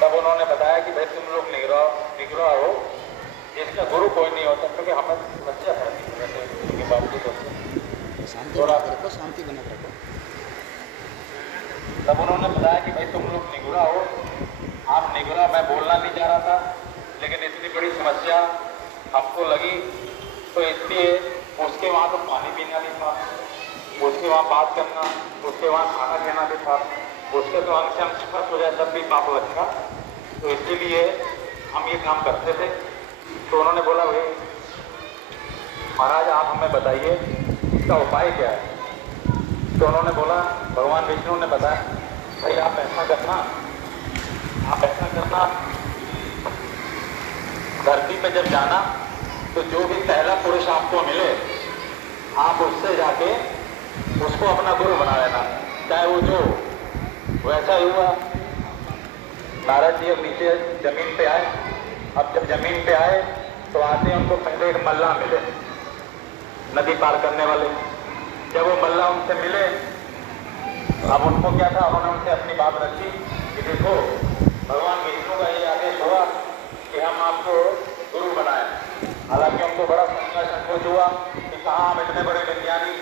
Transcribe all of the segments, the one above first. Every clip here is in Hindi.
तब उन्होंने बताया कि भाई तुम लोग निगरा हो, इसका गुरु कोई नहीं होता, क्योंकि हमें समस्या है के बावजूद शांति थोड़ा। बना के रखो, शांति बना के रखो। तब उन्होंने बताया कि भाई तुम लोग निगुरा हो, आप निगुरा, मैं बोलना नहीं चाह रहा था, लेकिन इतनी बड़ी समस्या हमको लगी, तो इसलिए उसके वहाँ तो पानी पीना भी था, उसके वहाँ बात करना, उसके वहाँ खाना पीना भी था, उसके तो अंश अंश खर्च हो जाए तब भी पाप लगता, तो इसीलिए हम ये काम करते थे। तो उन्होंने बोला भाई महाराज आप हमें बताइए इसका उपाय क्या है। तो उन्होंने बोला, भगवान विष्णु ने बताया भाई आप ऐसा करना, धरती पे जब जाना तो जो भी पहला पुरुष आपको मिले आप उससे जाके उसको अपना गुरु बना लेना, चाहे वो जो। वैसा ही हुआ। नारद जी अब नीचे जमीन पे आए। अब जब जमीन पे आए तो आते उनको पहले एक मल्लाह मिले, नदी पार करने वाले। जब वो मल्लाह उनसे मिले, अब उनको क्या था, उन्होंने उनसे अपनी बात रखी कि देखो भगवान विष्णु का ये आदेश हुआ कि हम आपको गुरु बनाए। हालांकि उनको बड़ा संकोच हुआ कि कहाँ हम इतने बड़े विज्ञानी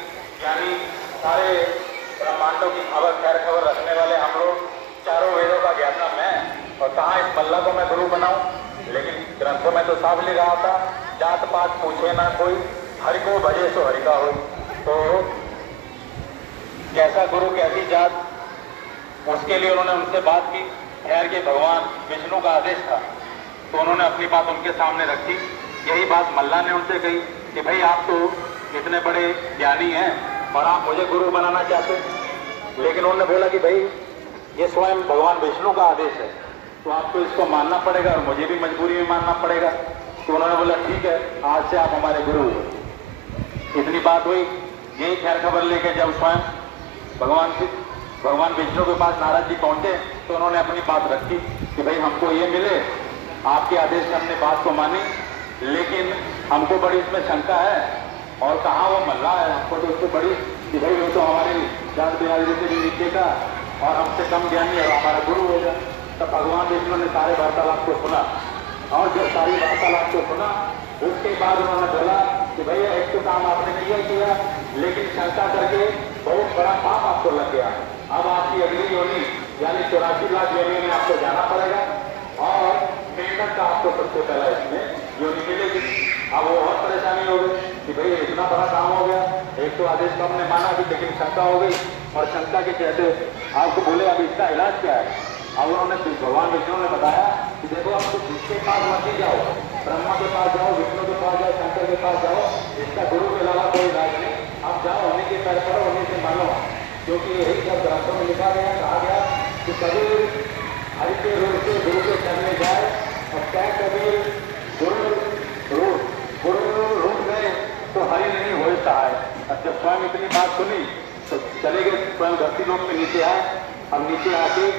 ज्ञानी सारे ब्रह्मांडों की खैर खबर रखने वाले हम लोग, चारों वेदों का ज्ञाता मैं, और कहाँ इस मल्ला को मैं गुरु बनाऊं। लेकिन ग्रंथों में तो साफ लिखा था, जात पात पूछे ना कोई, हरि को भजे सो हरि का हो। तो कैसा गुरु कैसी जात, उसके लिए उन्होंने उनसे बात की। खैर के भगवान विष्णु का आदेश था, तो उन्होंने अपनी बात उनके सामने रखी। यही बात मल्ला ने उनसे कही कि भाई आप तो इतने बड़े ज्ञानी हैं और आप मुझे गुरु बनाना चाहते हैं। लेकिन उन्होंने बोला कि भाई ये स्वयं भगवान विष्णु का आदेश है, तो आपको इसको मानना पड़ेगा और मुझे भी मजबूरी में मानना पड़ेगा। तो उन्होंने बोला ठीक है, आज से आप हमारे गुरु हो। इतनी बात हुई। यही खैर खबर लेके जब स्वयं भगवान विष्णु के पास नारद जी पहुंचे, तो उन्होंने अपनी बात रखी कि भाई हमको ये मिले, आपके आदेश से हमने बात को मानी, लेकिन हमको बड़ी इसमें शंका है, और कहाँ वो मल्ला है, हमको तो उससे बड़ी कि भाई वो तो हमारी जात बिरादरी से भी नीचे का और हमसे कम ज्ञानी और हमारा गुरु होगा। तब भगवान विष्णु ने सारे वार्तालाप को सुना, और जब सारी वार्तालाप को सुना उसके बाद उन्होंने बोला कि भैया एक तो काम आपने किया, लेकिन शंका करके बहुत बड़ा पाप आपको लग गया। अब आपकी अगली योनि यानी 84 लाख योनि में आपको जाना पड़ेगा, और मेंढक का आपको सबसे पहला इसमें योनि मिलेगी। अब वो और परेशानी हो गई कि भाई इतना बड़ा काम हो गया, एक तो आदेश को हमने माना भी, लेकिन शंका हो गई, और शंका के कहते आपको बोले अब इसका इलाज क्या है। अब उन्होंने भगवान विष्णु ने बताया कि देखो अब तो जिसके पास मत जाओ, ब्रह्मा के पास जाओ, विष्णु के पास जाओ, शंकर के पास जाओ, इसका गुरु के अलावा कोई इलाज नहीं। अब जाओ उन्हीं के पैर पड़ो, उन्हीं से मानो, क्योंकि यही सब ग्रंथों में लिखा गया, कहा गया कि कबीर हरि के रूप से गुरु के चलने जाए, और क्या कबीर गुरु रूप गए तो हरि नहीं हो सहाय। अब जब स्वयं इतनी बात सुनी तो चले गए, स्वयं धरती लोक में नीचे आए। अब नीचे आके